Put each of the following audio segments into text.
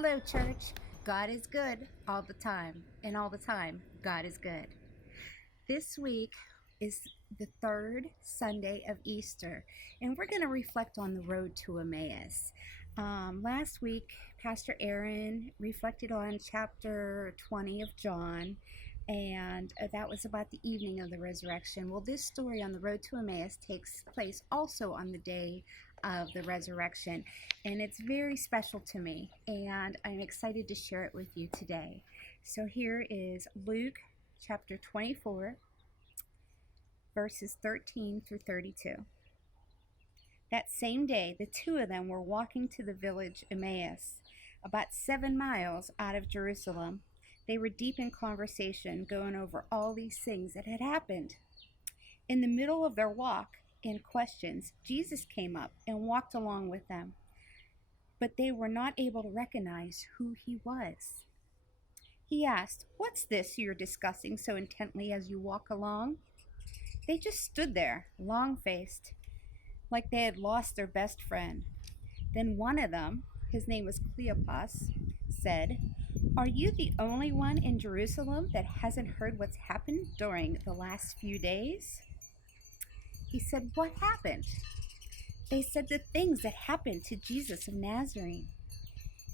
Hello, church. God is good all the time, and all the time, God is good. This week is the third Sunday of Easter, and we're going to reflect on the road to Emmaus. Last week, Pastor Aaron reflected on chapter 20 of John, and that was about the evening of the resurrection. Well, this story on the road to Emmaus takes place also on the day of the resurrection, and it's very special to me, and I'm excited to share it with you today. So here is Luke chapter 24, verses 13 through 32. That same day, the two of them were walking to the village Emmaus, about 7 miles out of Jerusalem. They were deep in conversation, going over all these things that had happened. In the middle of their walk and questions, Jesus came up and walked along with them, but they were not able to recognize who he was. He asked, "What's this you're discussing so intently as you walk along?" They just stood there, long-faced, like they had lost their best friend. Then one of them, his name was Cleopas, said, "Are you the only one in Jerusalem that hasn't heard what's happened during the last few days?" He said, "What happened?" They said, "The things that happened to Jesus of Nazareth.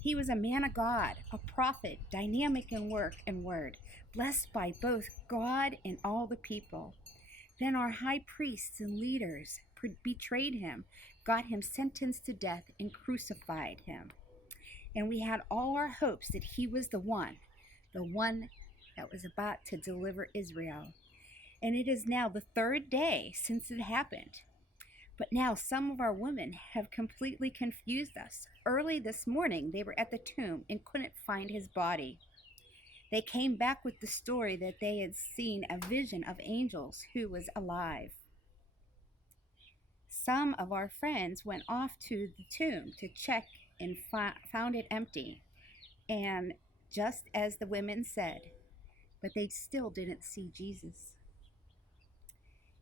He was a man of God, a prophet, dynamic in work and word, blessed by both God and all the people. Then our high priests and leaders betrayed him, got him sentenced to death, and crucified him. And we had all our hopes that he was the one that was about to deliver Israel. And it is now the third day since it happened. But now some of our women have completely confused us. Early this morning, they were at the tomb and couldn't find his body. They came back with the story that they had seen a vision of angels who was alive. Some of our friends went off to the tomb to check and found it empty, and just as the women said, but they still didn't see Jesus."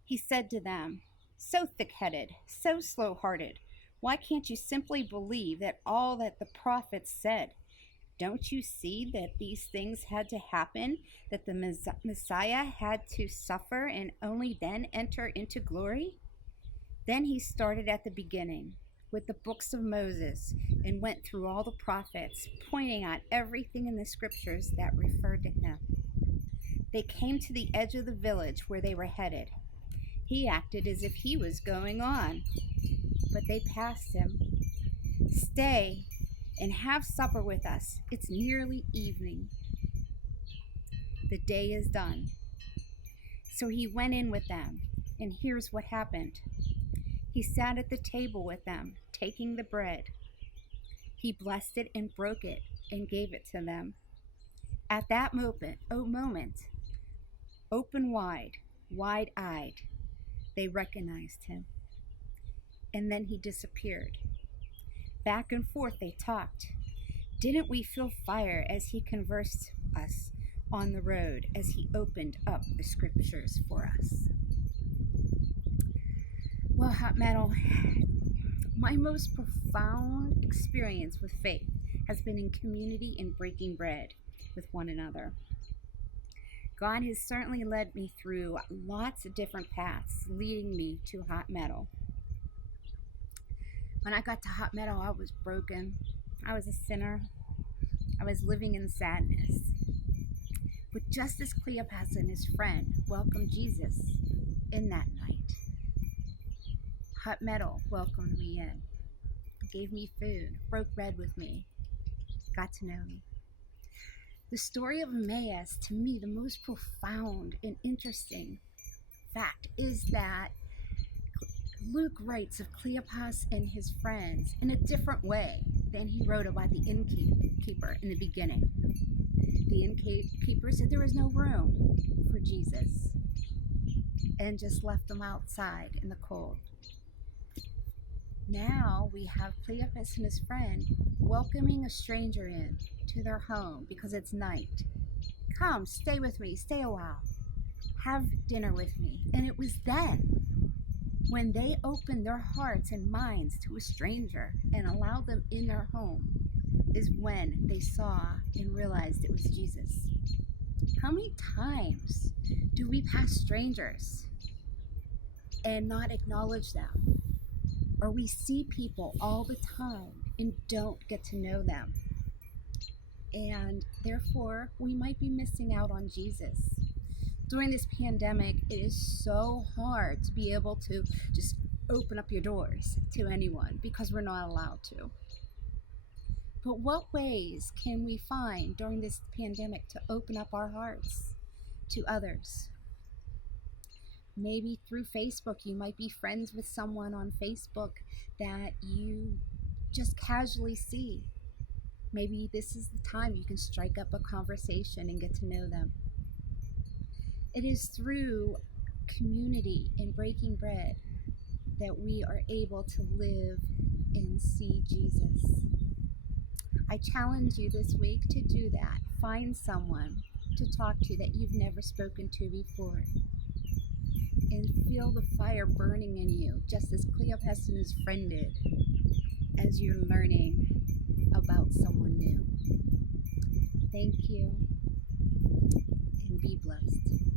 He said to them, "So thick-headed, so slow-hearted, why can't you simply believe that all that the prophets said? Don't you see that these things had to happen, that the Messiah had to suffer and only then enter into glory?" Then he started at the beginning with the books of Moses and went through all the prophets, pointing out everything in the scriptures that referred to him. They came to the edge of the village where they were headed. He acted as if he was going on, but they passed him. "Stay and have supper with us. It's nearly evening. The day is done." So he went in with them, and here's what happened. He sat at the table with them, taking the bread. He blessed it and broke it and gave it to them. At that moment, open wide-eyed, they recognized him. And then he disappeared. Back and forth they talked. Didn't we feel fire as he conversed us on the road, as he opened up the scriptures for us? Well, Hot Metal, my most profound experience with faith has been in community and breaking bread with one another. God has certainly led me through lots of different paths, leading me to Hot Metal. When I got to Hot Metal, I was broken. I was a sinner. I was living in sadness. But just as Cleopas and his friend welcomed Jesus in that night, Hot Metal welcomed me in, gave me food, broke bread with me, got to know me. The story of Emmaus, to me, the most profound and interesting fact is that Luke writes of Cleopas and his friends in a different way than he wrote about the innkeeper in the beginning. The innkeeper said there was no room for Jesus and just left him outside in the cold. Now we have Cleopas and his friend welcoming a stranger in to their home because it's night. "Come, stay with me, stay a while. Have dinner with me." And it was then, when they opened their hearts and minds to a stranger and allowed them in their home, is when they saw and realized it was Jesus. How many times do we pass strangers and not acknowledge them? Or we see people all the time and don't get to know them. And therefore, we might be missing out on Jesus. During this pandemic, it is so hard to be able to just open up your doors to anyone because we're not allowed to. But what ways can we find during this pandemic to open up our hearts to others? Maybe through Facebook, you might be friends with someone on Facebook that you just casually see. Maybe this is the time you can strike up a conversation and get to know them. It is through community and breaking bread that we are able to live and see Jesus. I challenge you this week to do that. Find someone to talk to that you've never spoken to before. And feel the fire burning in you, just as Cleopas' friend did, as you're learning about someone new. Thank you, and be blessed.